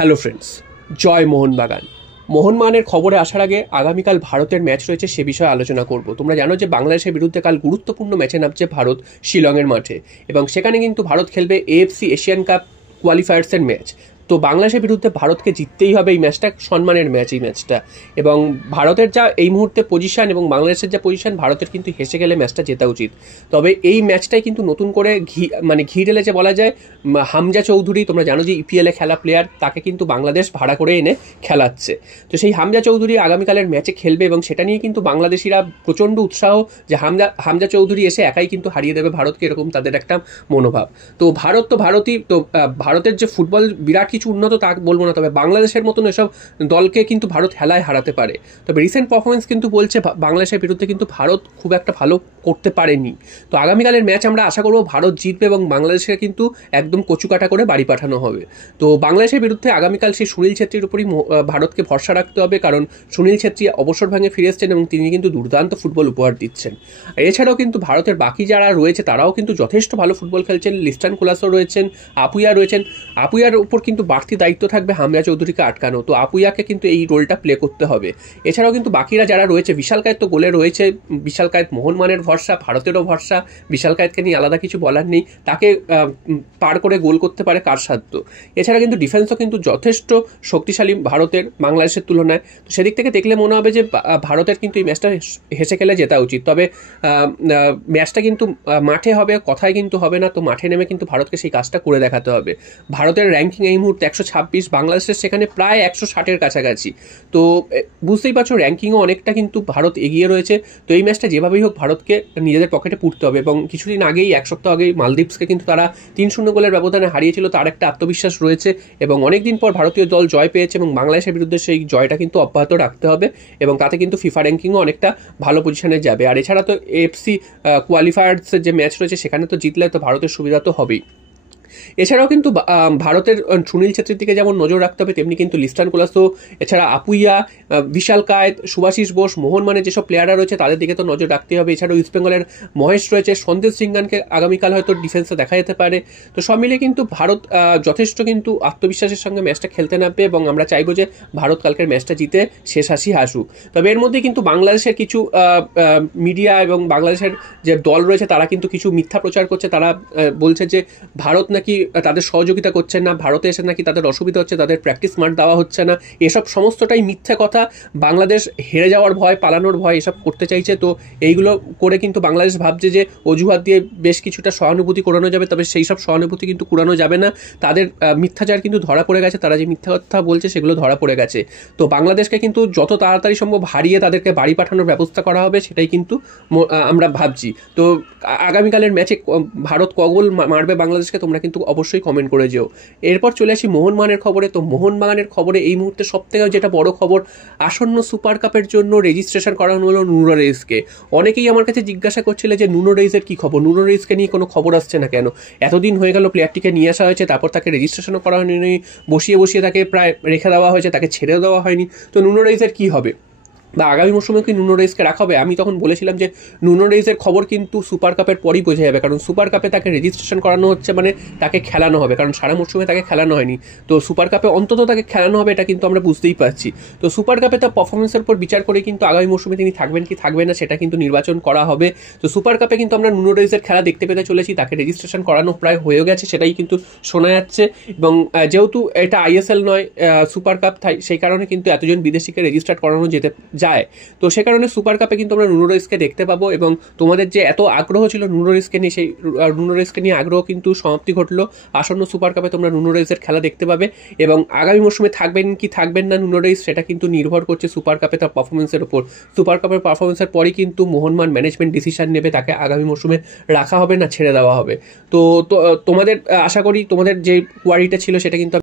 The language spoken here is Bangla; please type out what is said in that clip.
হ্যালো ফ্রেন্ডস, জয় মোহনবাগান। মোহনবাগানের খবরে আসার আগে আগামীকাল ভারতের ম্যাচ রয়েছে, সে বিষয়ে আলোচনা করব। তোমরা জানো যে বাংলাদেশের বিরুদ্ধে কাল গুরুত্বপূর্ণ ম্যাচে নামছে ভারত শিলংয়ের মাঠে, এবং সেখানে কিন্তু ভারত খেলবে এএফসি এশিয়ান কাপ কোয়ালিফায়ার্সের ম্যাচ। তো বাংলাদেশের বিরুদ্ধে ভারতকে জিততেই হবে, এই ম্যাচটা সম্মানের ম্যাচ এই ম্যাচটা। এবং ভারতের যা এই মুহূর্তে পজিশন এবং বাংলাদেশের যা পজিশন, ভারতের কিন্তু হেসে গেলে ম্যাচটা জেতা উচিত। তবে এই ম্যাচটাই কিন্তু নতুন করে ঘি ঢেলেছে বলা যায় হামজা চৌধুরী। তোমরা জানো যে ইপিএলে খেলা প্লেয়ার, তাকে কিন্তু বাংলাদেশ ভাড়া করে এনে খেলাচ্ছে। তো সেই হামজা চৌধুরী আগামীকালের ম্যাচে খেলবে, এবং সেটা নিয়ে কিন্তু বাংলাদেশিরা প্রচণ্ড উৎসাহ যে হামজা চৌধুরী এসে একাই কিন্তু হারিয়ে দেবে ভারতকে, এরকম তাদের একটা মনোভাব। তো ভারতই তো ভারতের যে ফুটবল বিরাট কিছু উন্নত তা বলবো না, তবে বাংলাদেশের মতন এসব দলকে কিন্তু ভারত হেলায় হারাতে পারে। তবে রিসেন্ট পারফরমেন্স কিন্তু বলছে বাংলাদেশের বিরুদ্ধে কিন্তু ভারত খুব একটা ভালো করতে পারেনি। তো আগামীকালের ম্যাচ আমরা আশা করবো ভারত জিতবে, এবং বাংলাদেশকে কিন্তু একদম কচুকাটা করে বাড়ি পাঠানো হবে। তো বাংলাদেশের বিরুদ্ধে আগামীকাল সেই সুনীল ছেত্রীর উপরই ভারতকে ভরসা রাখতে হবে, কারণ সুনীল ছেত্রী অবসর ভাঙে ফিরে এসছেন এবং তিনি কিন্তু দুর্দান্ত ফুটবল উপহার দিচ্ছেন। এছাড়াও কিন্তু ভারতের বাকি যারা রয়েছে তারাও কিন্তু যথেষ্ট ভালো ফুটবল খেলছেন। লিস্টান কুলাসও রয়েছেন, আপুইয়া রয়েছেন। আপুইয়ার উপর কিন্তু বাড়তি দায়িত্ব থাকবে হামজা চৌধুরীকে আটকানো, তো আপুইয়াকে কিন্তু এই রোলটা প্লে করতে হবে। এছাড়াও কিন্তু বাকিরা যারা রয়েছে, বিশাল কায়েত তো গোলে রয়েছে, বিশাল কায়েত মোহনবাগানের ভরসা, ভারতেরও ভরসা। বিশাল কায়েতকে নিয়ে আলাদা কিছু বলার নেই, তাকে পার করে গোল করতে পারে কার সাধ্য। এছাড়া কিন্তু ডিফেন্সও কিন্তু যথেষ্ট শক্তিশালী ভারতের বাংলাদেশের তুলনায়। তো সেদিক থেকে দেখলে মনে হবে যে ভারতের কিন্তু এই ম্যাচটা হেসে খেলে জেতা উচিত। তবে ম্যাচটা কিন্তু মাঠে হবে, কথায় কিন্তু হবে না। তো মাঠে নেমে কিন্তু ভারতকে সেই কাজটা করে দেখাতে হবে। ভারতের র্যাঙ্কিং এই মুহূর্তে 126, বাংলাদেশের সেখানে প্রায় 160-এর কাছাকাছি। তো বুঝতেই পারছো র্যাঙ্কিংও অনেকটা কিন্তু ভারত এগিয়ে রয়েছে। তো এই ম্যাচটা যেভাবেই হোক ভারতকে নিজেদের পকেটে পুড়তে হবে। এবং কিছুদিন আগেই, এক সপ্তাহ আগেই মালদ্বীপসকে কিন্তু তারা 3-0 গোলের ব্যবধানে হারিয়েছিল, তার একটা আত্মবিশ্বাস রয়েছে। এবং অনেকদিন পর ভারতীয় দল জয় পেয়েছে, এবং বাংলাদেশের বিরুদ্ধে সেই জয়টা কিন্তু অব্যাহত রাখতে হবে, এবং তাতে কিন্তু ফিফা র্যাঙ্কিংও অনেকটা ভালো পজিশনে যাবে। আর এছাড়া তো এএফসি কোয়ালিফায়ার্সের যে ম্যাচ রয়েছে সেখানে তো জিতলে তো ভারতের সুবিধা তো হবেই। এছাড়াও কিন্তু ভারতের সুনীল ছেত্রীর দিকে যেমন নজর রাখতে হবে, তেমনি কিন্তু লিস্টান কুলাসো, এছাড়া আপুইয়া, বিশাল কায়েত, শুভাশিস বোস, মোহনবাগানের যেসব প্লেয়াররা রয়েছে তাদের দিকে তো নজর রাখতে হবে। এছাড়াও ইস্ট বেঙ্গলের মহেশ রয়েছে, সন্দেশ সিংহানকে আগামীকাল হয়তো ডিফেন্সে দেখা যেতে পারে। তো সব মিলিয়ে কিন্তু ভারত যথেষ্ট কিন্তু আত্মবিশ্বাসের সঙ্গে ম্যাচটা খেলতে নামবে, এবং আমরা চাইবো যে ভারত কালকের ম্যাচটা জিতে শেষ হাসি হাসুক। তবে এর মধ্যে কিন্তু বাংলাদেশের কিছু মিডিয়া এবং বাংলাদেশের যে দল রয়েছে তারা কিন্তু কিছু মিথ্যা প্রচার করছে। তারা বলছে যে ভারত নাকি তাদের সহযোগিতা করছেন না, ভারতে এসে নাকি তাদের অসুবিধা হচ্ছে, তাদের প্র্যাকটিস মাঠ দেওয়া হচ্ছে না। এসব সমস্তটাই মিথ্যা কথা। বাংলাদেশ হেরে যাওয়ার ভয়, পালানোর ভয় এসব করতে চাইছে। তো এইগুলো করে কিন্তু বাংলাদেশ ভাবছে যে অজুহাত দিয়ে বেশ কিছুটা সহানুভূতি করানো যাবে, তবে সেই সব সহানুভূতি কিন্তু কুড়ানো যাবে না। তাদের মিথ্যাচার কিন্তু ধরা পড়ে গেছে, তারা যে মিথ্যা কথা বলছে সেগুলো ধরা পড়ে গেছে। তো বাংলাদেশকে কিন্তু যত তাড়াতাড়ি সম্ভব হারিয়ে তাদেরকে বাড়ি পাঠানোর ব্যবস্থা করা হবে, সেটাই কিন্তু আমরা ভাবছি। তো আগামীকালের ম্যাচে ভারত কগোল মারবে বাংলাদেশকে, তোমরা কিন্তু অবশ্যই কমেন্ট করে যেও। এরপর চলে আসি মোহনবাগানের খবরে। তো মোহনবাগানের খবরে এই মুহূর্তে সবথেকে যেটা বড় খবর, আসন্ন সুপার কাপের জন্য রেজিস্ট্রেশন করানো হলো নুনো রেইসকে। অনেকেই আমার কাছে জিজ্ঞাসা করছিল যে নুনো রেইসের কী খবর, নুনো রেইসকে নিয়ে কোনো খবর আসছে না কেন। এতদিন হয়ে গেল প্লেয়ারটিকে নিয়ে আসা হয়েছে, তারপর তাকে রেজিস্ট্রেশনও করা হয়নি, বসিয়ে তাকে প্রায় রেখে দেওয়া হয়েছে, তাকে ছেড়ে দেওয়া হয়নি। তো নুনো রেইসের কী হবে, বা আগামী মৌসুমে কি নুনো রেইসকে রাখা হবে? আমি তখন বলেছিলাম যে নুনো রেইসের খবর কিন্তু সুপার কাপের পরই বোঝা যাবে, কারণ সুপার কাপে তাকে রেজিস্ট্রেশন করানো হচ্ছে, মানে তাকে খেলানো হবে, কারণ সারা মৌসুমে তাকে খেলানো হয়নি। তো সুপার কাপে অন্তত তাকে খেলানো হবে, এটা কিন্তু আমরা বুঝতেই পারছি। তো সুপার কাপে তার পারফরমেন্সের উপর বিচার করে কিন্তু আগামী মৌসুমে তিনি থাকবেন কি থাকবেন না সেটা কিন্তু নির্বাচন করা হবে। তো সুপার কাপে কিন্তু আমরা নুনো রেইসের খেলা দেখতে পেতে চলেছি, তাকে রেজিস্ট্রেশন করানো প্রায় হয়ে গেছে, সেটাই কিন্তু শোনা যাচ্ছে। এবং যেহেতু এটা আইএসএল নয়, সুপার কাপ, সেই কারণে কিন্তু এতজন বিদেশিকে রেজিস্টার করানো যেতে যায়। তো সে কারণে সুপার কাপে কিন্তু আমরা নুনো রেইসকে দেখতে পাবো, এবং তোমাদের যে এত আগ্রহ ছিল নুনো রেইসকে নিয়ে, সেই নুনো রেইসকে নিয়ে আগ্রহ কিন্তু সমাপ্তি ঘটলো। আসন্ন সুপার কাপে তোমরা নুনো রেইসের খেলা দেখতে পাবে, এবং আগামী মৌসুমে থাকবেন কি থাকবেন না নুনো রেইস সেটা কিন্তু নির্ভর করছে সুপার কাপে তার পারফরমেন্সের উপর। সুপার কাপের পারফরমেন্সের পরই কিন্তু মোহনবাগান ম্যানেজমেন্ট ডিসিশন নেবে তাকে আগামী মৌসুমে রাখা হবে না ছেড়ে দেওয়া হবে। তো তোমাদের আশা করি তোমাদের যে কোয়ারিটা ছিল সেটা কিন্তু